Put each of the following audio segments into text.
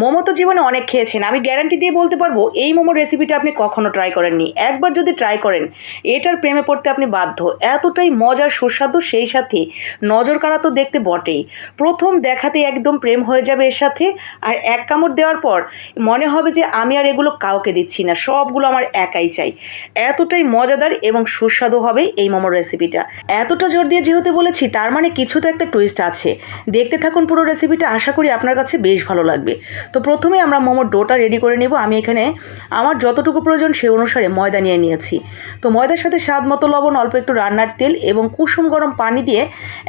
মোমো তো জীবনে অনেক খেয়েছেন। আমি গ্যারান্টি দিয়ে বলতে পারব, এই মোমোর রেসিপিটা আপনি কখনো ট্রাই করেননি। একবার যদি ট্রাই করেন, এটার প্রেমে পড়তে আপনি বাধ্য। এতটাই মজার, সুস্বাদু, সেই সাথে নজর কাড়া তো দেখতে বটেই। প্রথম দেখাতে একদম প্রেম হয়ে যাবে এর সাথে, আর এক কামড় দেওয়ার পর মনে হবে যে আমি আর এগুলো কাউকে দিচ্ছি না, সবগুলো আমার একাই চাই। এতটাই মজাদার এবং সুস্বাদু হবে এই মোমোর রেসিপিটা এতটা জোর দিয়ে যেহেতু বলেছি, তার মানে কিছু তো একটা টুইস্ট আছে। দেখতে থাকুন পুরো রেসিপিটা আশা করি আপনার কাছে বেশ ভালো লাগবে। তো প্রথমে আমরা মোমোর ডোটা রেডি করে নেব। আমি এখানে আমার যতটুকু প্রয়োজন সে অনুসারে ময়দা নিয়ে নিয়েছি। তো ময়দার সাথে স্বাদ মতো লবণ, অল্প একটু রান্নার তেল এবং কুসুম গরম পানি দিয়ে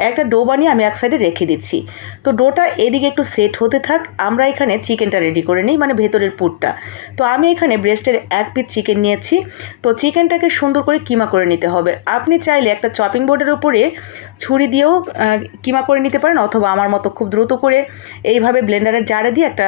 একটা ডো বানিয়ে আমি এক সাইডে রেখে দিচ্ছি। তো ডোটা এদিকে একটু সেট হতে থাক। আমরা এখানে চিকেনটা রেডি করে নিই মানে ভেতরের পুরটা। তো আমি এখানে ব্রেস্টের এক পিস চিকেন নিয়েছি। তো চিকেনটাকে সুন্দর করে কিমা করে নিতে হবে। আপনি চাইলে একটা চপিং বোর্ডের উপরে ছুরি দিয়েও কিমা করে নিতে পারেন অথবা আমার মতো খুব দ্রুত করে এইভাবে ব্লেন্ডারের জারে দিয়ে একটা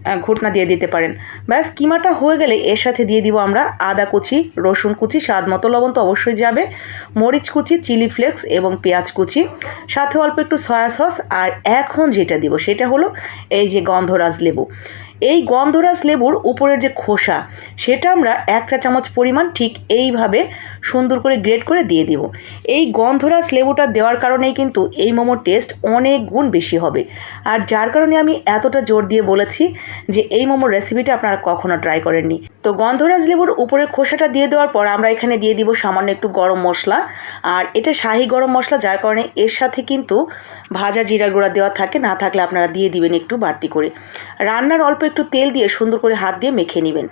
ঘুটনা দিয়ে দিতে পারেন। ব্যাস, কিমাটা হয়ে গেলে এর সাথে দিয়ে দিব আমরা আদা কুচি, রসুন কুচি, স্বাদ মতো লবণ তো অবশ্যই যাবে, মরিচ কুচি, চিলি ফ্লেক্স এবং পেঁয়াজ কুচি, সাথে অল্প একটু সয়া সস আর এখন যেটা দিব সেটা হলো এই যে গন্ধরাজ লেবু। এই গন্ধরাজ লেবুর উপরের যে খোসা, সেটা আমরা এক চা চামচ পরিমাণ ঠিক এইভাবে সুন্দর করে গ্রেড করে দিয়ে দিব। এই গন্ধরাজ লেবুটা দেওয়ার কারণেই কিন্তু এই মোমোর টেস্ট অনেক গুণ বেশি হবে। আর যার কারণে আমি এতটা জোর দিয়ে বলেছি যে এই মোমোর রেসিপিটা আপনারা কখনো ট্রাই করেননি। তো গন্ধরাজ লেবুর উপরের খোসাটা দিয়ে দেওয়ার পর আমরা এখানে দিয়ে দিব সামান্য একটু গরম মশলা। আর এটা শাহি গরম মশলা, যার কারণে এর সাথে কিন্তু ভাজা জিরা গুঁড়া দেওয়া থাকে, না থাকলে আপনারা দিয়ে দিবেন একটু বাড়তি করে। রান্নার অল্প একটু তেল দিয়ে সুন্দর করে হাত দিয়ে মেখে নেবেন।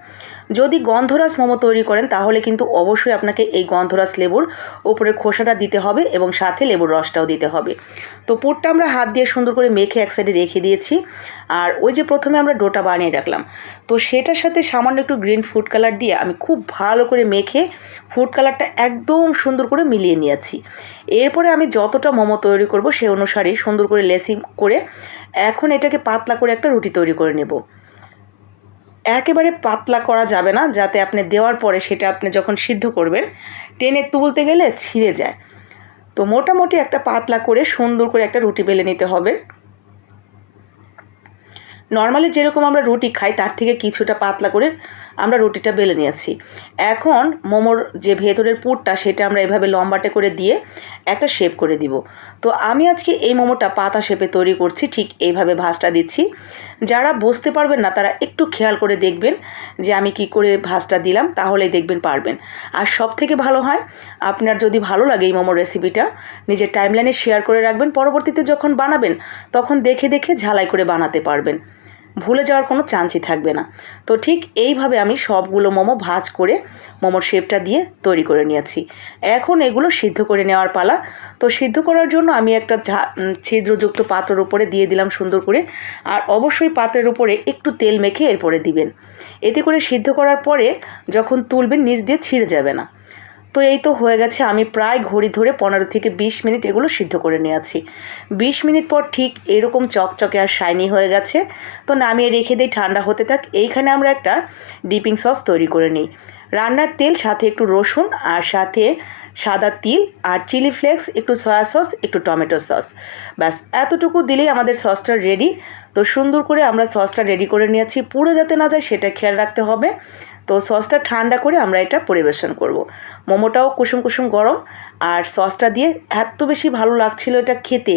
যদি গন্ধরাজ মোমো তৈরি করেন, তাহলে কিন্তু অবশ্যই আপনাকে এই গন্ধরাজ লেবুর উপরে খোসাটা দিতে হবে এবং সাথে লেবুর রসটাও দিতে হবে। তো পুরটা আমরা হাত দিয়ে সুন্দর করে মেখে এক সাইডে রেখে দিয়েছি। আর ওই যে প্রথমে আমরা ডোটা বানিয়ে রাখলাম। তো সেটার সাথে সামান্য একটু গ্রিন ফুড কালার দিয়ে আমি খুব ভালো করে মেখে ফুড কালারটা একদম সুন্দর করে মিলিয়ে নিয়েছি। এরপরে আমি যতটা মোমো তৈরি করব সে অনুসারে সুন্দর করে লেসিং করে এখন এটাকে পাতলা করে একটা রুটি তৈরি করে নেব। একেবারে পাতলা করা যাবে না, যাতে আপনি দেওয়ার পরে সেটা আপনি যখন সিদ্ধ করবেন, টেনে তুলতে গেলে ছিঁড়ে যায়। তো মোটামুটি একটা পাতলা করে সুন্দর করে একটা রুটি বেলে নিতে হবে। নর্মালি যেরকম আমরা রুটি খাই, তার থেকে কিছুটা পাতলা করে আমরা রুটিটা বেলে নিয়েছি। এখন মোমোর যে ভেতরের পুরটা, সেটা আমরা এভাবে লম্বাটে করে দিয়ে একটা শেপ করে দিব। তো আমি আজকে এই মোমোটা পাতা শেপে তৈরি করছি, ঠিক এইভাবে ভাঁজটা দিচ্ছি। যারা বুঝতে পারবেন না, তারা একটু খেয়াল করে দেখবেন যে আমি কি করে ভাঁজটা দিলাম, তাহলেই দেখবেন পারবেন। আর সব থেকে ভালো হয়, আপনার যদি ভালো লাগে এই মোমোর রেসিপিটা নিজের টাইমলাইনে শেয়ার করে রাখবেন। পরবর্তীতে যখন বানাবেন, তখন দেখে দেখে ঝালাই করে বানাতে পারবেন। ভুলে যাওয়ার কোনো চান্সই থাকবে না। তো ঠিক এইভাবে আমি সবগুলো মোমো ভাজ করে মোমোর শেপটা দিয়ে তৈরি করে নিয়েছি। এখন এগুলো সিদ্ধ করে নেওয়ার পালা। তো সিদ্ধ করার জন্য আমি একটা ছিদ্রযুক্ত পাত্রের উপরে দিয়ে দিলাম সুন্দর করে। আর অবশ্যই পাত্রের উপরে একটু তেল মেখে এরপরে দিবেন। এতে করে সিদ্ধ করার পরে যখন তুলবেন, নিচ দিয়ে ছিঁড়ে যাবে না। তো এই তো হয়ে গেছে, আমি প্রায় ঘড়ি ধরে পনেরো থেকে বিশ মিনিট এগুলো সিদ্ধ করে নিয়েছি। বিশ মিনিট পর ঠিক এরকম চকচকে আর শাইনি হয়ে গেছে। তো নামিয়ে রেখে দিই, ঠান্ডা হতে থাক। এইখানে আমরা একটা ডিপিং সস তৈরি করে নিই। রান্নার তেল, সাথে একটু রসুন আর সাথে সাদা তিল আর চিলি ফ্লেক্স একটু সয়া সস একটু টমেটো সস ব্যাস, এতটুকু দিলেই আমাদের সসটা রেডি তো সুন্দর করে আমরা সসটা রেডি করে নিয়েছি। পুরো যাতে না যায়, সেটা খেয়াল রাখতে হবে। তো সসটা ঠান্ডা করে আমরা এটা পরিবেশন করব। মোমোটাও কুসুম কুসুম গরম, আর সসটা দিয়ে এত বেশি ভালো লাগছিল এটা খেতে।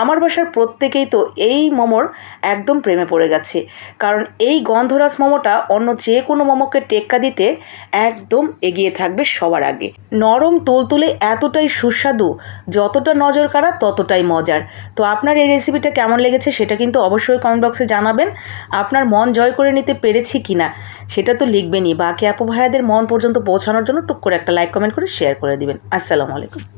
আমার বাসার প্রত্যেকেই তো এই মোমোর একদম প্রেমে পড়ে গেছে। কারণ এই গন্ধরাস মোমোটা অন্য যে কোনো মোমোকে টেক্কা দিতে একদম এগিয়ে থাকবে সবার আগে। নরম তুলতুলে এতটাই সুস্বাদু, যতটা নজর কাড়া ততটাই মজার। তো আপনার এই রেসিপিটা কেমন লেগেছে সেটা কিন্তু অবশ্যই কমেন্ট বক্সে জানাবেন। আপনার মন জয় করে নিতে পেরেছি কিনা, সেটা তো লিখবেনই। বাকি আপু ভাইয়াদের মন পর্যন্ত পৌঁছানোর জন্য টুক করে একটা লাইক কমেন্ট করে শেয়ার করে দিবেন। আসসালামু আলাইকুম।